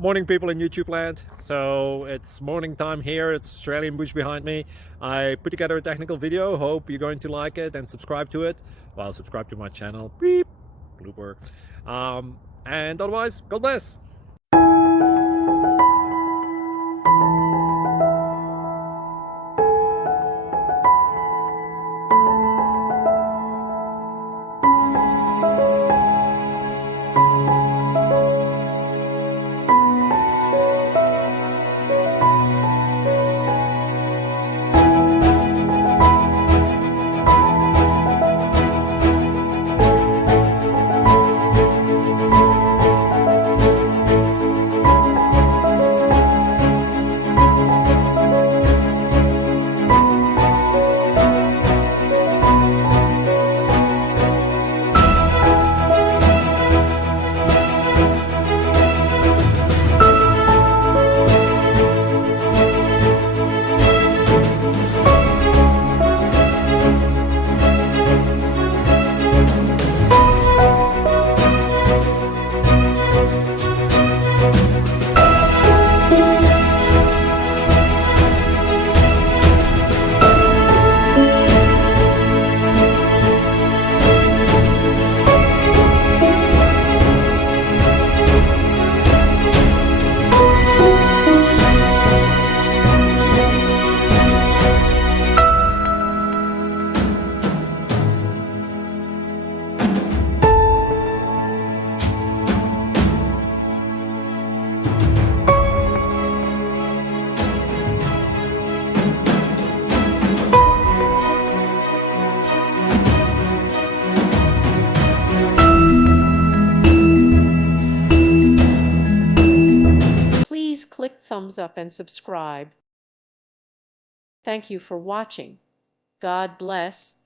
Morning, people in YouTube land. So it's morning time here. It's Australian bush behind me. I put together a technical video. Hope you're going to like it and subscribe to it. Well, subscribe to my channel. Beep. Blooper. And otherwise, God bless. Please click thumbs up and subscribe. Thank you for watching. God bless.